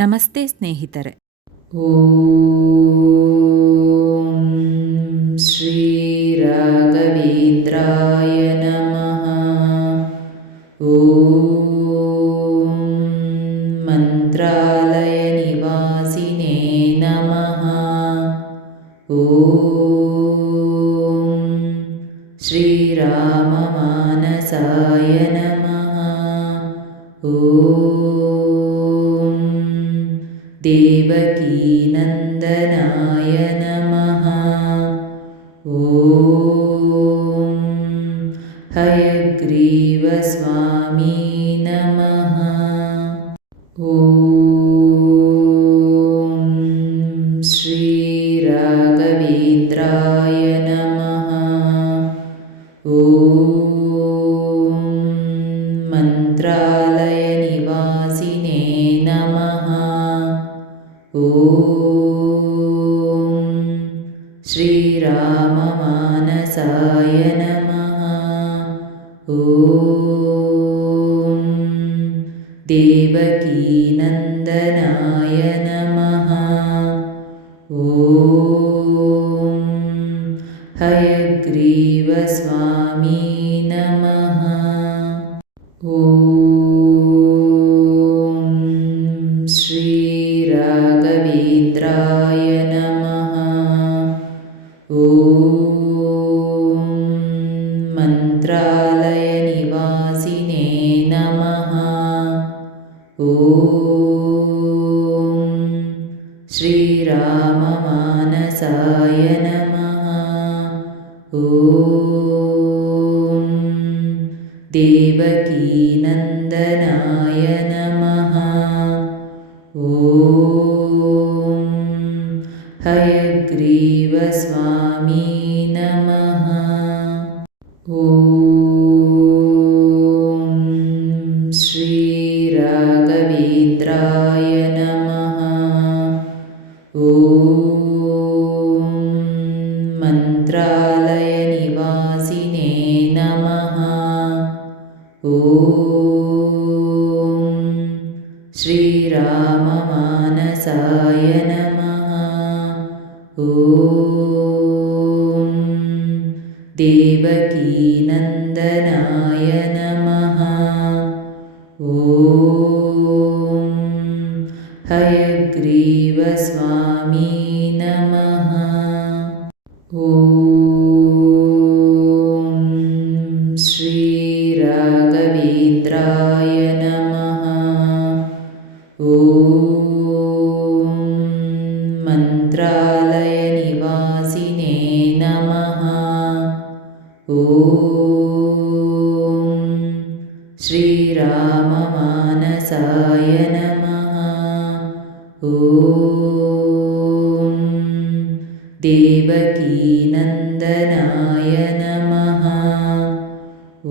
ನಮಸ್ತೆ ಸ್ನೇಹಿತರೆ ॐ श्रीराघवेन्द्राय नमः ॐ मन्त्रालयनिवासिने नमः ॐ श्रीराममानसाय नमः ॐ देवकीनन्दनाय नमः ॐ हयग्रीवस्वामी नमः देवकीनन्दनाय नमः ॐ हयग्रीवस्वामी नमः। ॐ ॐ श्रीराममानसाय नमः। ॐ देवकीनन्दनाय नमः। ॐ हयग्रीवस्वामी नमः। ॐ श्रीराघवेन्द्राय श्रीराममानसाय नमः। ॐ देवकीनन्दनाय नमः। ॐ हयग्रीवस्वामी श्रीराममानसाय नमः। ॐ देवकीनन्दनाय नमः। ॐ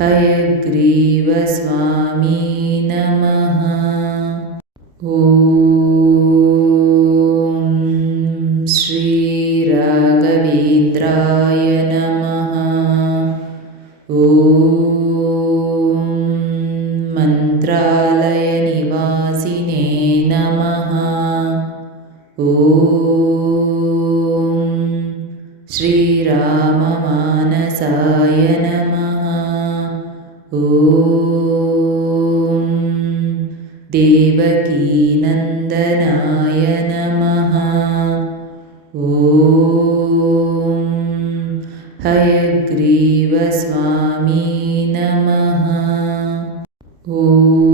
हयग्रीवस्वामी देवकीनन्दनाय नमः। ॐ हयग्रीवस्वामी नमः। ॐ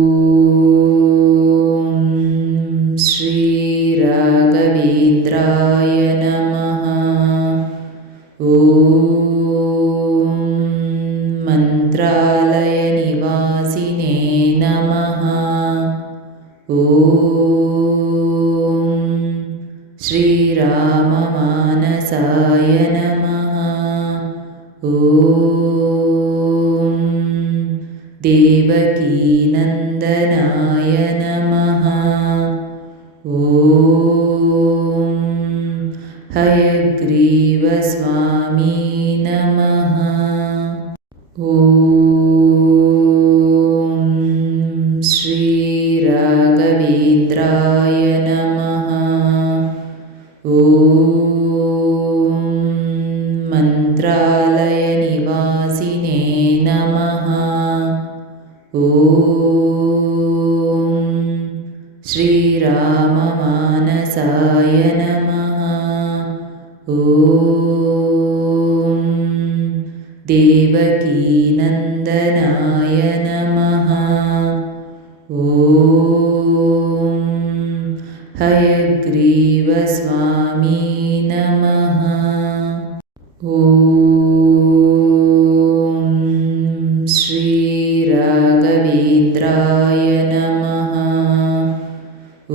ॐ श्रीराममानसाय नमः। ॐ देवकीनन्दनाय नमः। ॐ हयग्रीवस्वामी नमः। ॐ श्री श्रीराममानसाय नमः। ॐ देवकीनन्दनाय नमः। ॐ हयग्रीवस्वामी ॐ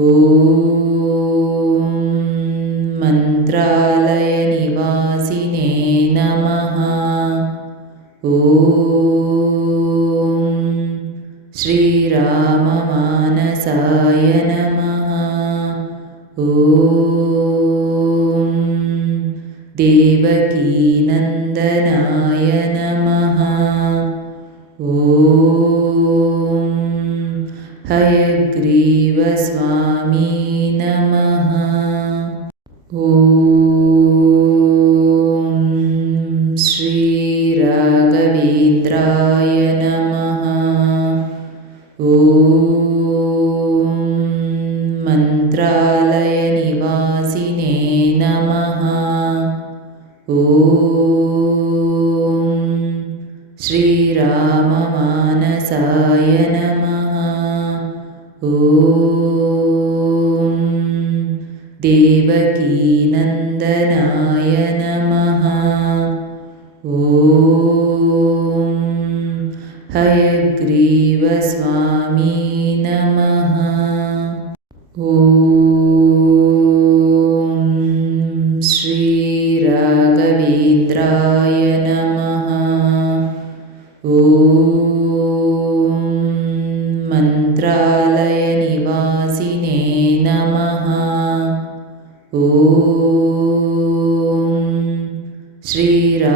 मन्त्रालयनिवासिने नमः। ॐ श्रीराममानसाय नमः। ॐ देवकीनन्दनाय नमः हयग्रीवस्वामी देवकीनन्दनाय नमः। ॐ हयग्रीवस्वामी नमः। ॐ ॐ श्रीराममानसाय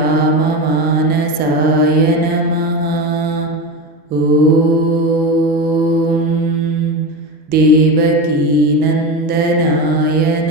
नमः। ॐ देवकीनन्दनाय नमः